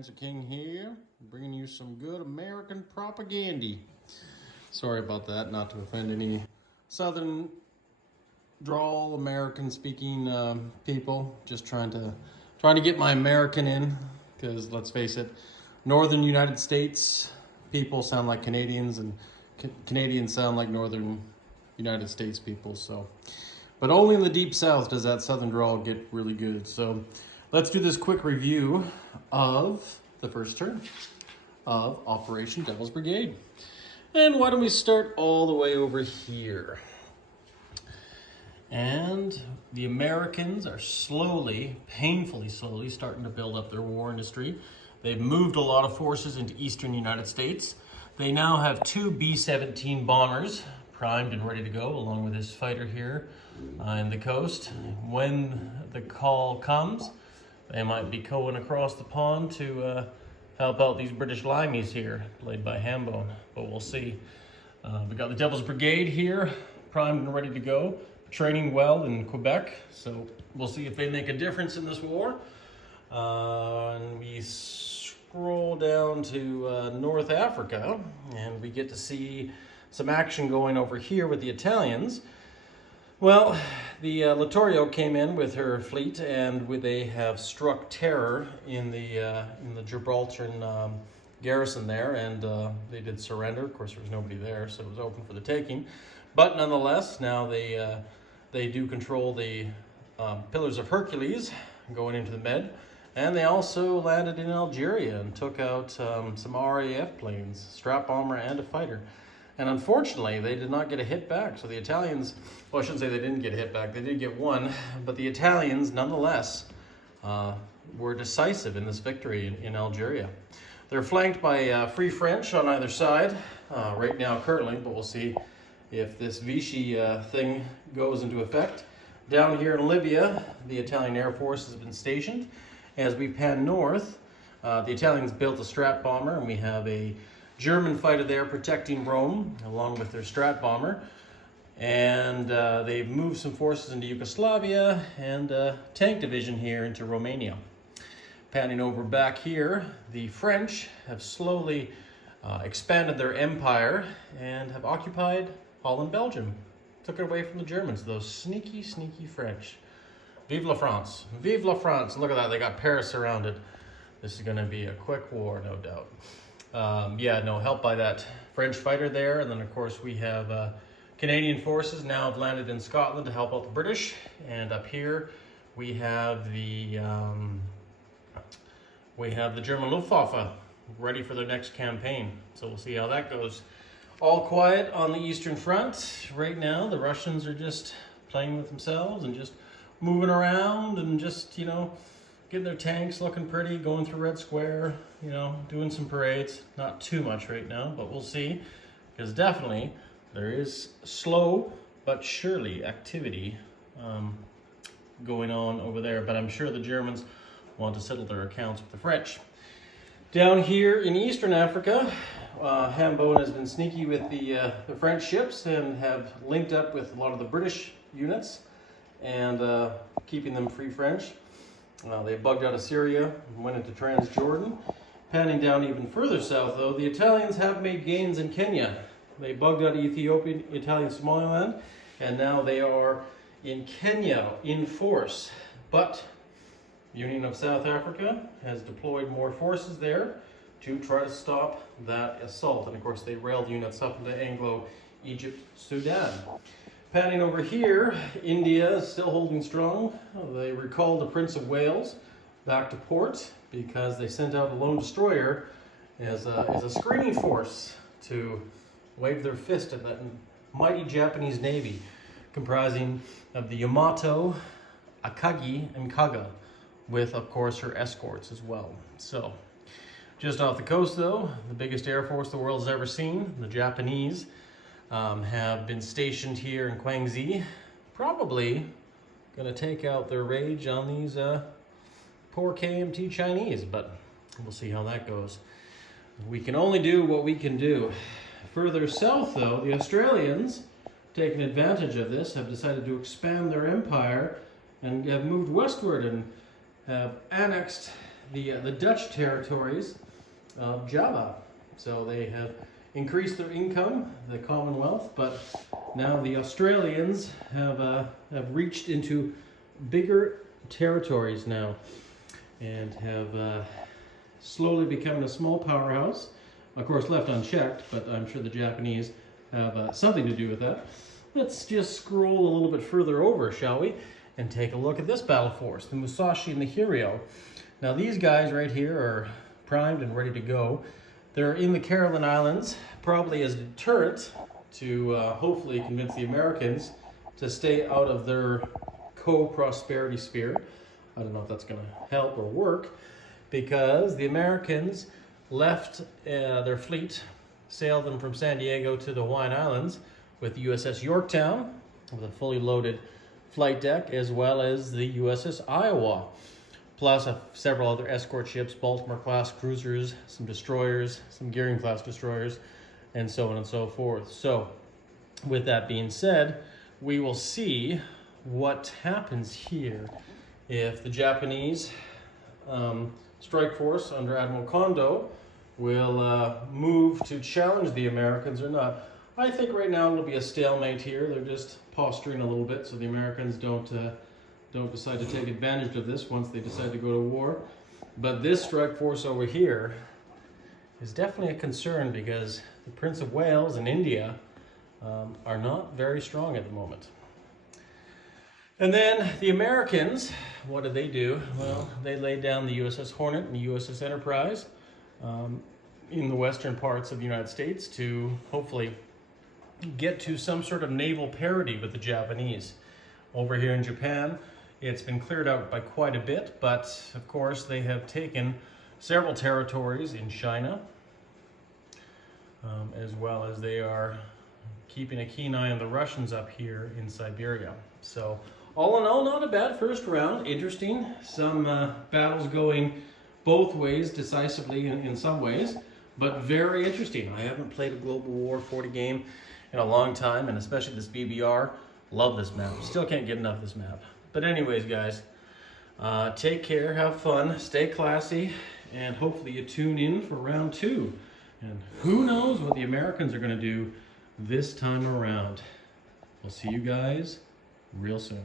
Spencer King here, bringing you some good American propaganda. Sorry about that, not to offend any Southern drawl American speaking people. Just trying to get my American in, because let's face it, Northern United States people sound like Canadians, and Canadians sound like Northern United States people. So, but only in the deep South does that Southern drawl get really good. So let's do this quick review of the first turn of Operation Devil's Brigade. And why don't we start all the way over here? And the Americans are slowly, painfully slowly, starting to build up their war industry. They've moved a lot of forces into eastern United States. They now have two B-17 bombers primed and ready to go, along with this fighter here in the coast. When the call comes, they might be going across the pond to help out these British limeys here, played by Hambone, but we'll see. We got the Devil's Brigade here, primed and ready to go, training well in Quebec, so we'll see if they make a difference in this war. And we scroll down to North Africa, and we get to see some action going over here with the Italians. Well, the Littorio came in with her fleet, and they have struck terror in the Gibraltar garrison there, and they did surrender. Of course, there was nobody there, so it was open for the taking. But nonetheless, now they do control the Pillars of Hercules going into the Med, and they also landed in Algeria and took out some RAF planes, strap bomber and a fighter. And unfortunately, they did not get a hit back. So the Italians, well, I shouldn't say they didn't get a hit back. They did get one, but the Italians, nonetheless, were decisive in this victory in Algeria. They're flanked by Free French on either side right now currently, but we'll see if this Vichy thing goes into effect. Down here in Libya, the Italian Air Force has been stationed. As we pan north, the Italians built a Strat bomber, and we have a German fighter there protecting Rome, along with their Strat bomber. And they've moved some forces into Yugoslavia and tank division here into Romania. Panning over back here, the French have slowly expanded their empire and have occupied Holland, Belgium. Took it away from the Germans, those sneaky, sneaky French. Vive la France. Vive la France. Look at that, they got Paris surrounded. This is gonna be a quick war, no doubt. Helped by that French fighter there. And then of course we have Canadian forces now have landed in Scotland to help out the British. And up here we have the German Luftwaffe ready for their next campaign. So we'll see how that goes. All quiet on the Eastern Front right now. The Russians are just playing with themselves and just moving around and just, getting their tanks looking pretty, going through Red Square, doing some parades. Not too much right now, but we'll see. Because definitely there is slow but surely activity going on over there. But I'm sure the Germans want to settle their accounts with the French. Down here in Eastern Africa, Hambone has been sneaky with the French ships and have linked up with a lot of the British units and keeping them free French. They bugged out of Syria and went into Transjordan. Panning down even further south, though, the Italians have made gains in Kenya. They bugged out of Ethiopia, Italian Somaliland, and now they are in Kenya in force. But Union of South Africa has deployed more forces there to try to stop that assault. And of course, they railed units up into Anglo-Egypt, Sudan. Panning over here, India is still holding strong. They recalled the Prince of Wales back to port because they sent out a lone destroyer as a screening force to wave their fist at that mighty Japanese navy, comprising of the Yamato, Akagi, and Kaga, with, of course, her escorts as well. So, just off the coast, though, the biggest air force the world has ever seen, the Japanese, have been stationed here in Guangxi, probably going to take out their rage on these poor KMT Chinese, but we'll see how that goes. We can only do what we can do. Further south, though, the Australians, taking advantage of this, have decided to expand their empire and have moved westward and have annexed the Dutch territories of Java. So they have increased their income, the Commonwealth, but now the Australians have reached into bigger territories now and have slowly become a small powerhouse. Of course, left unchecked, but I'm sure the Japanese have something to do with that. Let's just scroll a little bit further over, shall we? And take a look at this battle force, the Musashi and the Hiryo. Now these guys right here are primed and ready to go. They're in the Caroline Islands, probably as a deterrent to hopefully convince the Americans to stay out of their co-prosperity sphere. I don't know if that's going to help or work, because the Americans left their fleet, sailed them from San Diego to the Hawaiian Islands with the USS Yorktown with a fully loaded flight deck, as well as the USS Iowa, plus several other escort ships, Baltimore-class cruisers, some destroyers, some Gearing-class destroyers, and so on and so forth. So, with that being said, we will see what happens here if the Japanese strike force under Admiral Kondo will move to challenge the Americans or not. I think right now it'll be a stalemate here. They're just posturing a little bit so the Americans don't decide to take advantage of this once they decide to go to war. But this strike force over here is definitely a concern, because the Prince of Wales and India are not very strong at the moment. And then the Americans, what did they do? Well, they laid down the USS Hornet and the USS Enterprise in the western parts of the United States to hopefully get to some sort of naval parity with the Japanese. Over here in Japan, it's been cleared out by quite a bit, but of course they have taken several territories in China, as well as they are keeping a keen eye on the Russians up here in Siberia. So all in all, not a bad first round. Interesting. Some battles going both ways decisively in some ways, but very interesting. I haven't played a Global War 40 game in a long time, and especially this BBR. Love this map. Still can't get enough of this map. But anyways, guys, take care, have fun, stay classy, and hopefully you tune in for round 2. And who knows what the Americans are going to do this time around. We'll see you guys real soon.